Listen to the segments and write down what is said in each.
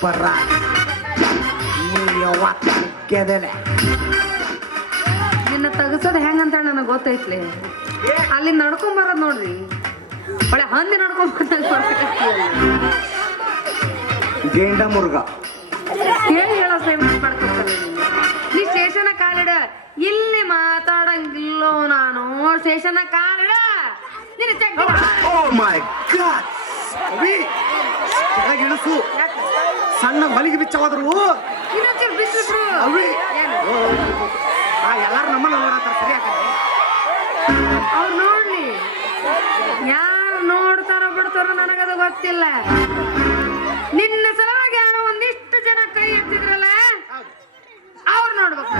ಪುಷ್ಪರ ಗೆದಲೆ ನಿನ್ನ ತಗಸೋದು ಹೆಂಗಂತ ನನಗೆ ಗೊತ್ತೈತ್ಲಿ. ಅಲ್ಲಿ ನಡ್ಕೊಂಬರೋದು ನೋಡ್ರಿ, ಒಳ್ಳೆ ಹಂದಿ ನಡ್ಕೊಂಬರ್ದಂಗೆ ಗೇಂಡ ಮುರುಗ ಹೇಳಿ ಹೇಳೋ ಸೇಮ್ ಮಾಡ್ಕೊತಾರೆ. ನೀ ಸ್ಟೇಷನ್ ಕಾಲಿಡ, ಇಲ್ಲಿ ಮಾತಾಡಂಗಿಲ್ಲೋ ನಾನು. ಸ್ಟೇಷನ್ ಕಾಲಿಡ ನಿನ್ನ ಚೆಕ್ ಇಳಿಸು. ಸಣ್ಣ ಮಲಿಗೆ ಬಿಚ್ಚವಾದ್ರು ಬಿಸಿಬಿಟ್ರು ಅವಿ ಎಲ್ಲಾರು ನಮ್ಮನ್ನ ನೋಡತ್ತಾರ. ಸರಿ ಆಗ್ತದೆ ಅವ್ರು ನೋಡ್ಲಿ, ಯಾರು ನೋಡ್ತಾರೋ ಬಿಡ್ತಾರೋ ನನಗದು ಗೊತ್ತಿಲ್ಲ. ನಿನ್ನ ಸಲುವಾಗಿ ಯಾರೋ ಒಂದಿಷ್ಟು ಜನ ಕೈ ಎತ್ತಿದ್ರಲ್ಲ, ಅವ್ರು ನೋಡ್ಬೇಕು.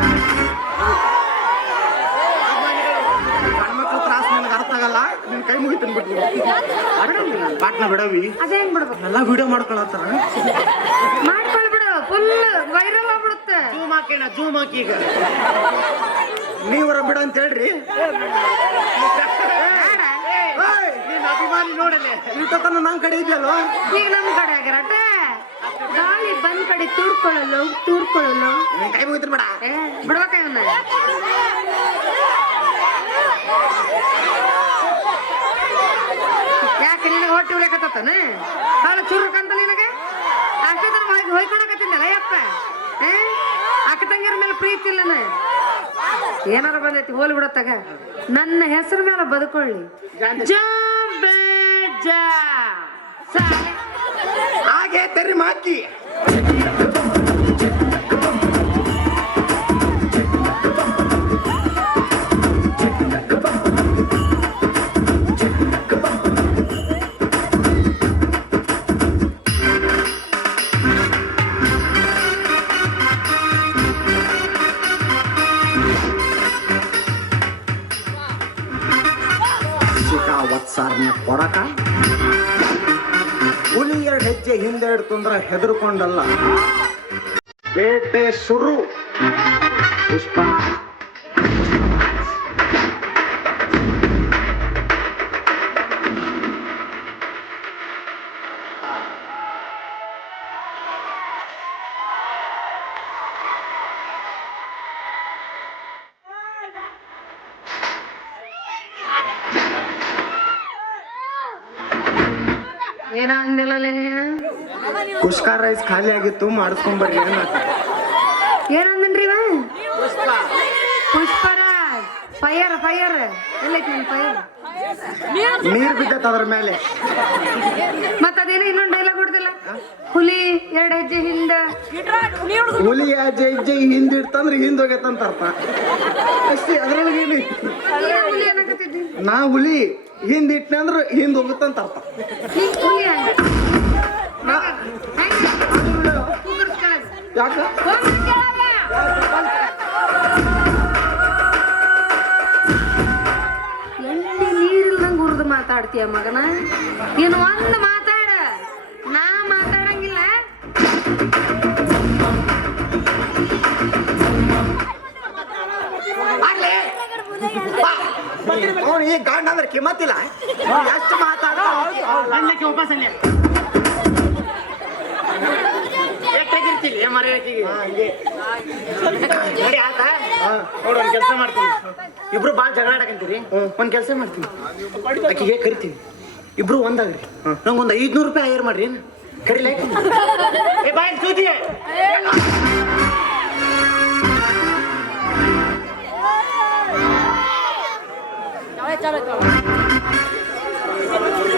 ಹೆಣ್ಮಕ್ಳು ತ್ರಾಸ ನನಗೆ ಅರ್ಥ ಆಗಲ್ಲ. ನಿನ್ ಕೈ ಮುಗಿ ತಿನ್ಬಿಟ್ಟು ಪಾಟ್ನ ಬಿಡವಿ. ಅದೇ ಹೆಂಗ್ ಬಿಡ್ಬೇಕು? ಎಲ್ಲ ವಿಡಿಯೋ ಮಾಡ್ಕೊಳತ್ತಾರ. ಮಾಡ್ಕೊಳ್ಬಿಡು, ಫುಲ್ ವೈರಲ್ ಆಗ್ಬಿಡುತ್ತೆ. ಜೂಮ್ ಹಾಕೇನ, ಜೂಮ್ ಹಾಕಿ. ಈಗ ನೀವರ ಬಿಡ ಅಂತ ಹೇಳ್ರಿ. ನೀನ್ ಅಭಿಮಾನಿ ನೋಡಲೆ ಇಟ್ಟತನ ನಮ್ ಕಡೆ ಇದೆಯಲ್ವ. ಈಗ ನಮ್ ಕಡೆ ಆಗಿರಟ ಗಾಳಿ ಬಂದ್ ಕಡೆ ತೂರ್ಕೊಳ್ಳಲು ತೂರ್ಕೊಳ್ಳಲು ನಿನ್ ಕೈ ಮುಗಿತೀನಿ ಬೇಡ. ಬಿಡ್ಬೇಕ ಇವನ್ನ. ಯಾಕೆ ನಿನಗೆ ಹೊಟ್ಟೆ ಉಳಿಯಕತ್ತಾನ? ಭಾಳ ಚುರುಕಂತ ನಿನಗೆ ಅಷ್ಟೇ ತರ ಹೊಯ್ಕೊಳಕತ್ತಿದ್ದಲ್ಲ ಯಪ್ಪ. ಅಕ್ಕ ತಂಗಿಯರ ಮೇಲೆ ಪ್ರೀತಿ ಇಲ್ಲನ ಏನಾರ ಬಂದೈತಿ, ಹೋಲಿ ಬಿಡತ್ತಾಗ. ನನ್ನ ಹೆಸರು ಮೇಲೆ ಬದುಕೊಳ್ಳಿ. ಹಾಗೆ ತೆರಿ ಮಾಕಿ ವತ್ಸಾರ್ನ ಕೊಡಕ ಹುಲಿ 2 ಹೆಜ್ಜೆ ಹಿಂದೆ ಇಡ್ತಂದ್ರ ಹೆದರ್ಕೊಂಡಲ್ಲ, ಬೇಟೆ ಶುರು. ಪುಷ್ಪ ಏನಂದಿಲ್ಲ. ಕುಷ್ಕಾ ರೈಸ್ ಖಾಲಿ ಆಗಿತ್ತು, ಮಾಡಿಸ್ಕೊಂಬರ್ರಿ. ಏನಂದನ್ರಿ ಇವ? ಪುಷ್ಪರಾಜ್ ಫೈರ್ ಫೈರ್ ಎಲ್ಲೈತಿ ನನ್ ಫೈರ್? ನೀರ್ ಬಿದ್ದೈತ ಅದ್ರ ಮೇಲೆ. ಮತ್ತ ಅದೇನೋ ಇನ್ನೊಂದು ಡೈಲಾಗ್ ಹೊಡ್ದಿಲ್ಲ, ಹುಲಿ 2 ಹೆಜ್ಜೆ ಹಿಂದ. ಹುಲಿ ಹೆಜ್ಜೆ ಹಿಂದ್ ಇಡ್ತಂದ್ರೆ ಹಿಂದ್ ಹೋಗೈತಂತ ಅರ್ಥ ಅಷ್ಟೇ. ಅದ್ರೊಳಗೆ ಹುಲಿ ಅನ್ನಕತ್ತಿದ್ದಿ. ನಾ ಹುಲಿ ಹಿಂದ್ ಇಟ್ನೆ ಅಂದ್ರ ಹಿಂದ್ ಹೋಗುತ್ತಂತ ಅರ್ಥ. ಹುಲಿ ಯಾಕ ಎಲ್ಲಿ ನೀರಿಲ್ದಂಗ ಉರ್ದು ಮಾತಾಡ್ತೀಯ ಮಗನ. ಇನ್ನು ಒಂದು ಮಾತಾಡ, ನಾ ಮಾತಾಡಂಗಿಲ್ಲ. ಅವ್ನು ಈ ಗಾಂಡ ಅಂದ್ರೆ ಕಿಮ್ಮತ್ತಿಲ್ಲ. ಎಷ್ಟು ಮಾತಾಡ ಒಂದ್ ಕೆಲಸ ಮಾಡ್ತೀನಿ, ಇಬ್ರು ಬಾಳ್ ಜಗಳ ಆಡಕಂತೀರಿ. ಒಂದ್ ಕೆಲಸ ಮಾಡ್ತೀನಿ, ಆಕಿಗೆ ಕರಿತೀನಿ, ಇಬ್ರು ಒಂದಾಗ್ರಿ. ನಂಗೊಂದು 500 ರೂಪಾಯಿ ಹೈರ್ ಮಾಡ್ರಿ. ಕರಿಲ